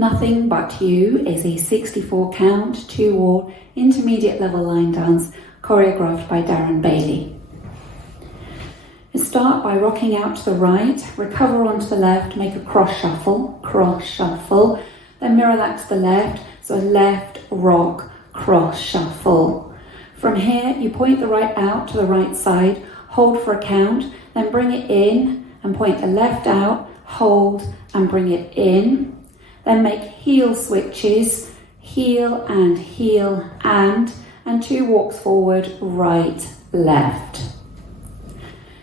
Nothing But You is a 64 count, 2-wall, intermediate level line dance choreographed by Darren Bailey. Start by rocking out to the right, recover onto the left, make a cross shuffle, then mirror that to the left, so left, rock, cross shuffle. From here, you point the right out to the right side, hold for a count, then bring it in and point the left out, hold and bring it in. Then make heel switches, heel and heel and 2 walks forward, right, left.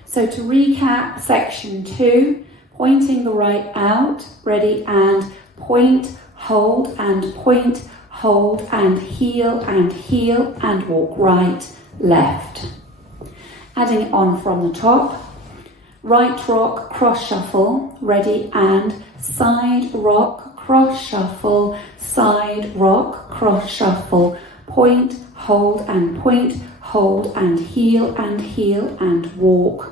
So to recap section 2, pointing the right out, ready, and point, hold and heel and walk right, left. Adding it on from the top, right rock, cross shuffle, ready, and side rock, cross shuffle, side rock, cross shuffle, point, hold and heel and walk.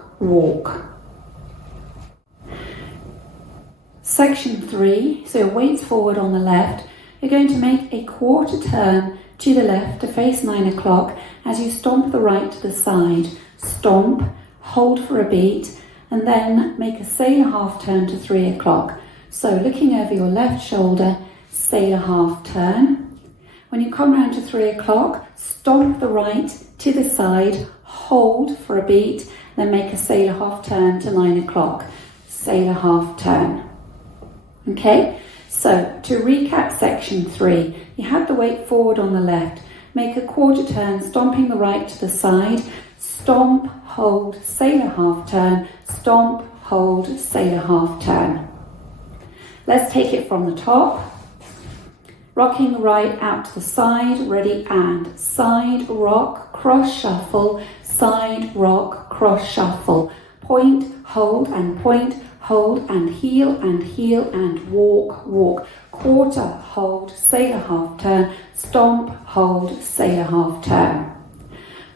Section 3, so weights forward on the left. You're going to make a quarter turn to the left to face 9 o'clock as you stomp the right to the side. Stomp, hold for a beat, and then make a sailor half turn to 3 o'clock. So looking over your left shoulder, sailor half turn. When you come round to 3 o'clock, stomp the right to the side, hold for a beat, then make a sailor half turn to 9 o'clock. Sailor half turn. Okay, so to recap section 3, you had the weight forward on the left. Make a quarter turn, stomping the right to the side. Stomp, hold, sailor half turn. Stomp, hold, sailor half turn. Let's take it from the top. Rocking the right out to the side, ready, and side rock, cross shuffle, side rock, cross shuffle, point, hold and heel and walk, quarter, hold, sailor half turn, stomp, hold, sailor half turn.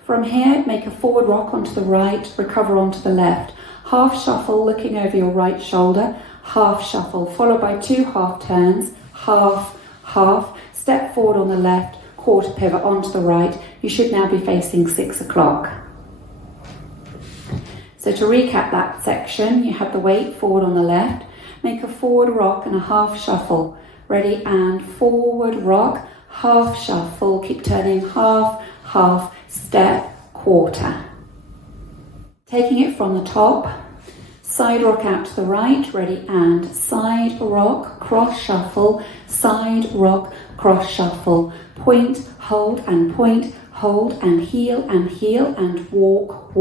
From here, make a forward rock onto the right, recover onto the left, half shuffle looking over your right shoulder, half shuffle, followed by 2 half turns, half, step forward on the left, quarter pivot onto the right. You should now be facing 6 o'clock. So to recap that section, you have the weight forward on the left, make a forward rock and a half shuffle, ready, and forward rock, half shuffle, keep turning, half, step, quarter. Taking it from the top, side rock out to the right, ready, and side rock, cross shuffle, side rock, cross shuffle, point, hold and heel and walk,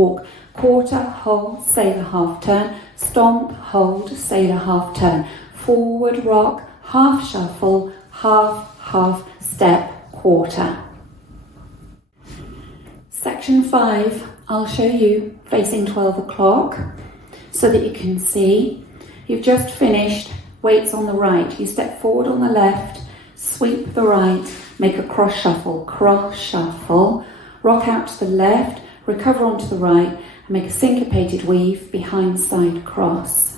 quarter, hold, sailor half turn, stomp, hold, sailor half turn, forward rock, half shuffle, half, step, quarter. Section 5, I'll show you facing 12 o'clock so that you can see. You've just finished weights on the right. You step forward on the left, sweep the right, make a cross shuffle, rock out to the left, recover onto the right, and make a syncopated weave behind side cross.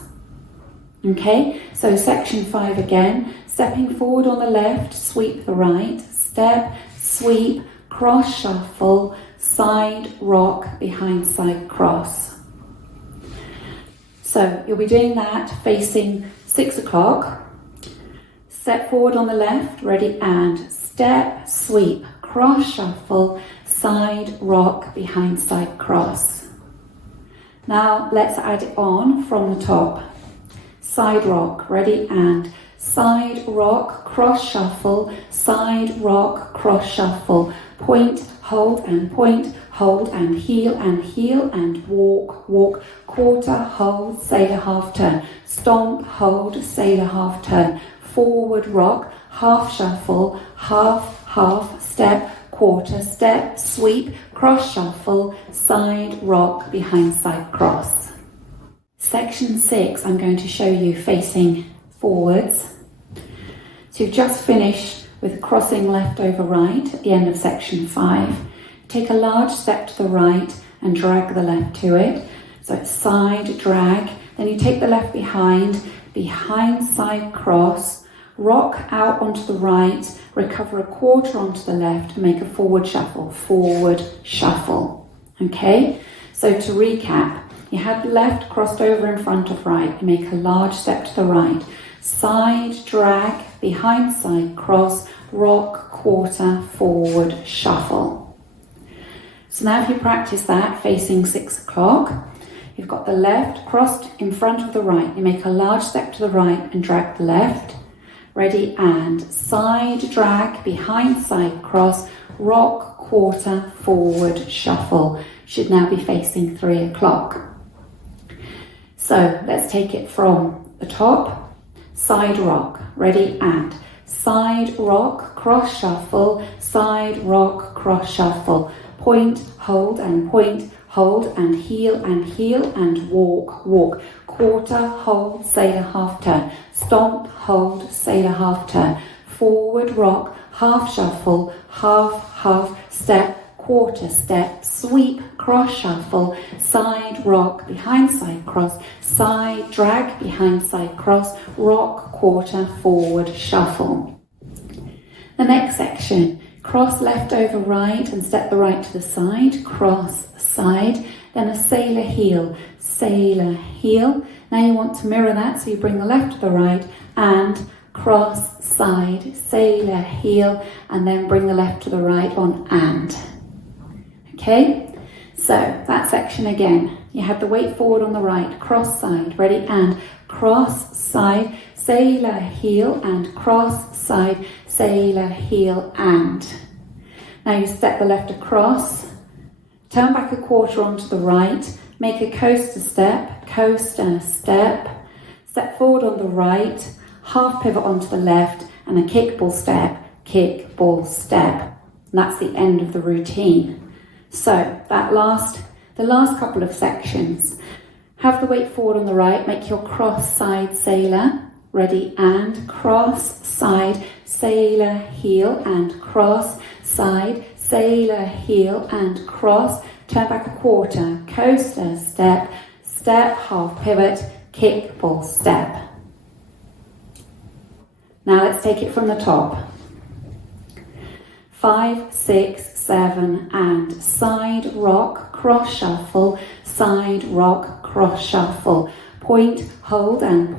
Okay, so section 5 again, stepping forward on the left, sweep the right, step, sweep, cross shuffle, side rock behind side cross. So you'll be doing that facing 6 o'clock. Step forward on the left, ready, and step, sweep, cross shuffle, side rock behind side cross. Now let's add it on from the top. Side rock, ready, and side rock, cross shuffle, side rock, cross shuffle, point, hold and heel and walk, quarter, hold, sailor half turn, stomp, hold, sailor half turn, forward rock, half shuffle, half, step, quarter, step, sweep, cross shuffle, side rock behind side cross. Section 6, I'm going to show you facing forwards. So you've just finished with crossing left over right at the end of section 5. Take a large step to the right and drag the left to it. So it's side drag, then you take the left behind side cross, rock out onto the right, recover a quarter onto the left, and make a forward shuffle, okay? So to recap, you had left crossed over in front of right, you make a large step to the right, side drag, behind side cross, rock, quarter, forward, shuffle. So now if you practice that facing 6 o'clock, you've got the left crossed in front of the right, you make a large step to the right and drag the left, ready, and side drag, behind side cross, rock, quarter, forward, shuffle. Should now be facing 3 o'clock. So let's take it from the top, side rock, ready, and side rock, cross shuffle, side rock, cross shuffle, point, hold, and heel, and walk, walk, quarter, hold, sailor, half turn, stomp, hold, sailor, half turn, forward rock, half shuffle, half step, quarter step, sweep, cross shuffle, side rock, behind side cross, side drag, behind side cross, rock, quarter, forward, shuffle. The next section, cross left over right and step the right to the side, cross side, then a sailor heel. Now you want to mirror that, so you bring the left to the right and cross side, sailor heel, and then bring the left to the right on and. Okay, so that section again, you had the weight forward on the right, cross side, ready, and cross side, sailor heel, and cross side, sailor heel, and. Now you step the left across, turn back a quarter onto the right, make a coaster step, step forward on the right, half pivot onto the left, and a kickball step. And that's the end of the routine. So the last couple of sections, have the weight forward on the right, make your cross side sailor, ready, and cross side, sailor heel, and cross side, sailor heel, and cross, turn back a quarter, coaster step, half pivot, kickball step. Now let's take it from the top. 5, 6, 7, and side rock, cross shuffle, side rock, cross shuffle, point, hold, and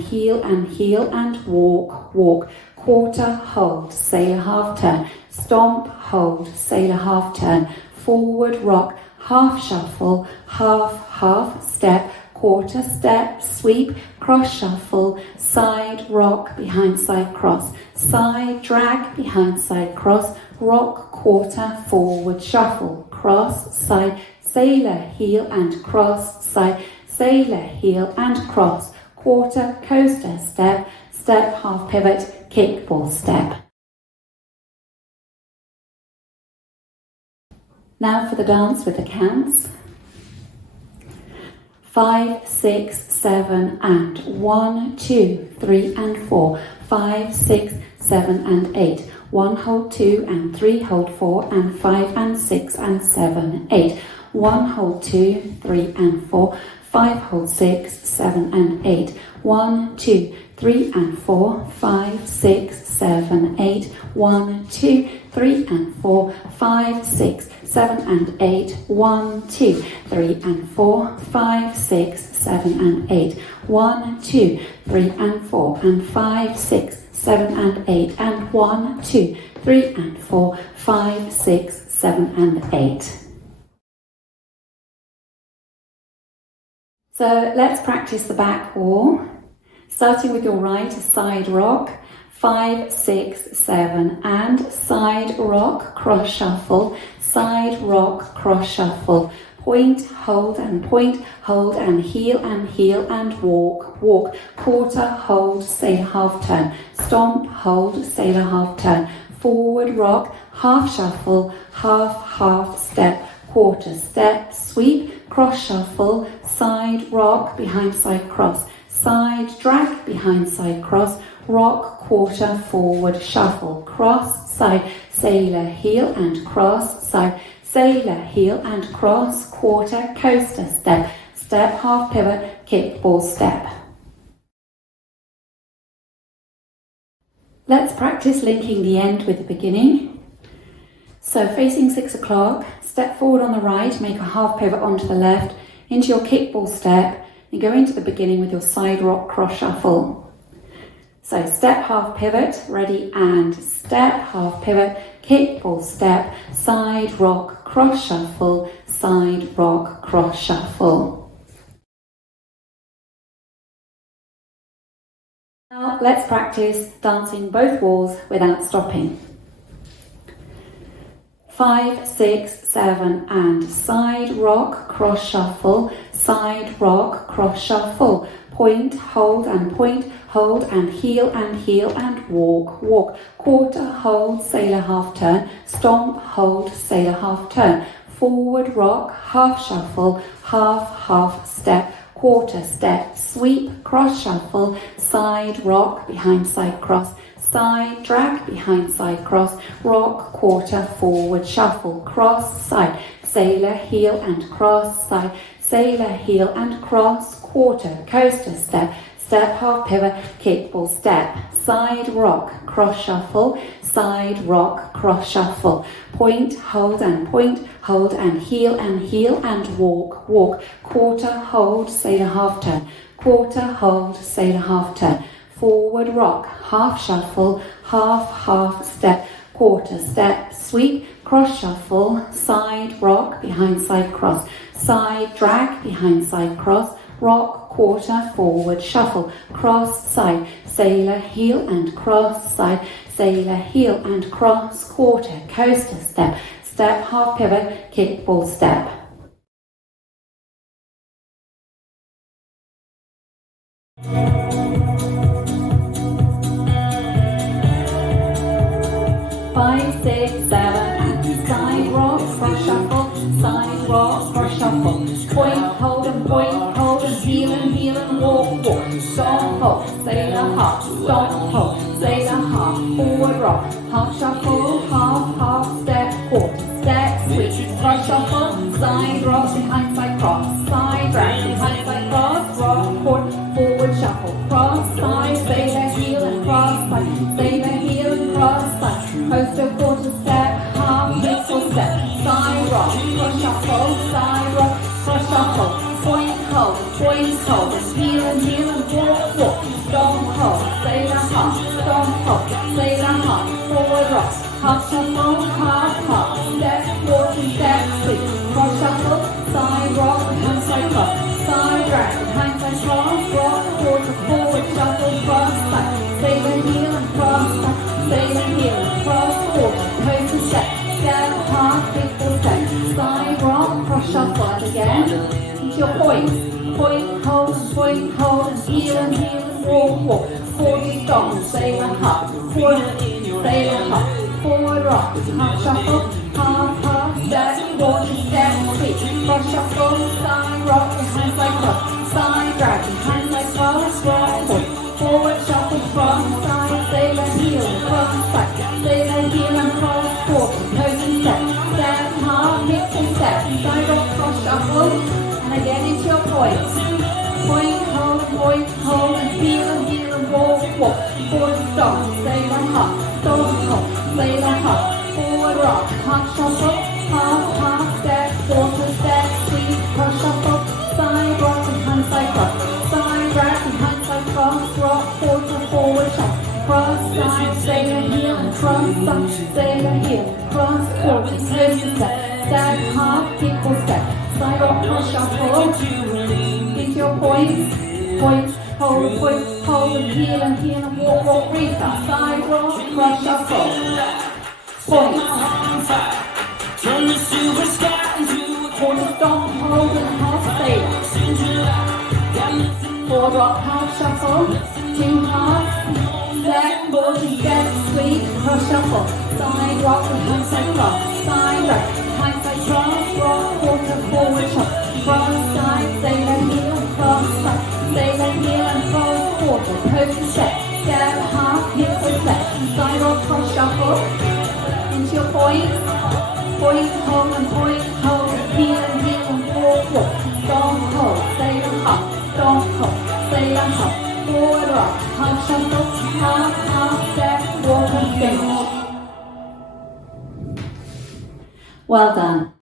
heel, and walk, walk, quarter, hold, sailor, half turn, stomp, hold, sailor, half turn, forward rock, half shuffle, half step, quarter step, sweep, cross shuffle, side rock, behind side cross, side drag, behind side cross, rock, quarter, forward shuffle, cross side, sailor heel, and cross side, sailor heel, and cross, quarter, coaster step, half pivot, kickball step. Now for the dance with the counts. 5, 6, 7, and 1, 2, 3, and 4, 5, 6, 7, and 8, 1, hold 2, and 3, hold 4, and 5, and 6, and 7, 8, 1, hold 2, 3, and 4, 5, hold 6, 7, and 8, 1, 2, 3, and 4, 5, 6, 7, 8, 1, 2, 3, and 4, 5, 6, 7, and 8, 1, 2, 3, and 4, 5, 6, 7, and 8, 1, 2, 3, and 4, and 5, 6, 7, and 8, and 1, 2, 3, and 4, 5, 6, 7, and 8. So let's practice the back wall. Starting with your right, a side rock, 5, 6, 7, and side rock, cross shuffle, side rock, cross shuffle, point, hold, and heel, and walk, walk, quarter, hold, sailor, half turn, stomp, hold, sailor, half turn, forward rock, half shuffle, half step, quarter step, sweep, cross shuffle, side rock, behind side cross, side drag, behind side cross, rock, quarter, forward shuffle, cross side, sailor, heel, and cross side, sailor, heel, and cross, quarter, coaster step, half pivot, kickball step. Let's practice linking the end with the beginning. So facing 6 o'clock, step forward on the right, make a half pivot onto the left, into your kickball step, and go into the beginning with your side rock cross shuffle. So step, half pivot, ready, and step, half pivot, kickball step, side rock cross shuffle, side rock cross shuffle. Now let's practice dancing both walls without stopping. 5, 6, 7, and side rock cross shuffle, side rock cross shuffle. Point, hold and heel and walk, walk. Quarter, hold, sailor half turn, stomp, hold, sailor half turn. Forward rock, half shuffle, half step, quarter step, sweep, cross shuffle, side rock, behind side cross, side drag, behind side cross, rock, quarter, forward shuffle, cross, side, sailor, heel and cross, side, sailor, heel and cross, quarter, coaster step, step, half pivot, kickball step, side rock, cross shuffle, side rock, cross shuffle, point, hold and heel and walk, walk, quarter, hold, sailor half turn, quarter, hold, sailor half turn, forward rock, half shuffle, half step, quarter step, sweep, cross shuffle, side rock, behind side cross, side drag, behind side cross, rock, quarter, forward shuffle, cross, side, sailor, heel and cross, side, sailor, heel and cross, quarter, coaster step, step, half pivot, kickball step. Five, 6, 7, and side rock, cross shuffle, side rock, cross shuffle, point, hold and heel and walk, walk, stomp, hold, sailor half, stomp, hold, sailor half, forward rock, half shuffle, half step, quarter step, switch, cross shuffle, side rock, behind side cross, side drag, behind side cross, rock, quarter, forward shuffle, cross, side, sailor, heel and cross, side, sailor, heel and cross, side, coaster, quarter step, half, kickball step, side rock, cross shuffle, side rock, cross shuffle, point, hold, and heel and walk, walk, stomp, hold, sailor half, stomp, hold, sailor half, forward rock, half shuffle, half, step, quarter step, switch, cross shuffle, side rock, behind side cross, side drag, behind side cross, rock, quarter, forward shuffle, cross, side, sailor heel and cross, side, sailor heel and cross, quarter, coaster step, step, half, kickball step, side rock, cross shuffle, and again. Your point, hold and heel and walk, forward stomp, sailor half, forward, sailor half, forward rock, half shuffle, half step, quarter step, switch, cross shuffle, side rock, behind side cross, side drag, behind side cross, rock, forward shuffle, cross, side, sailor heel, cross, side, sailor heel and cross, quarter, coaster step, half, mixing step, side rock, cross shuffle. And again into your points. Point, hold, and heel and walk, forward stomp, sailor half, stomp, hold, sailor half, forward rock, half shuffle, half step, quarter step, sweep, cross shuffle, side rock, behind side cross, side drag, behind side cross, rock, quarter, forward shuffle, cross, side, sailor heel and cross, side, sailor heel, cross, quarter, coaster step, half, kickball step, side rock, cross shuffle, into your points, hold, and heel and walk, restart, side rock, cross shuffle, points, quarter stomp, hold and half sailor, forward rock, half shuffle, 2 half, step, quarter step, sweep, cross shuffle, side rock, behind side cross, side right, behind side cross, rock, quarter, forward shuffle, cross, side, sailor heel, cross, side, sailor heel and cross, quarter, coaster step, half, kickball step, side rock, cross shuffle, into your points, hold, heel and walk, stomp, hold, sailor half, stomp, hold, sailor half, forward rock, half shuffle, half step, Well done.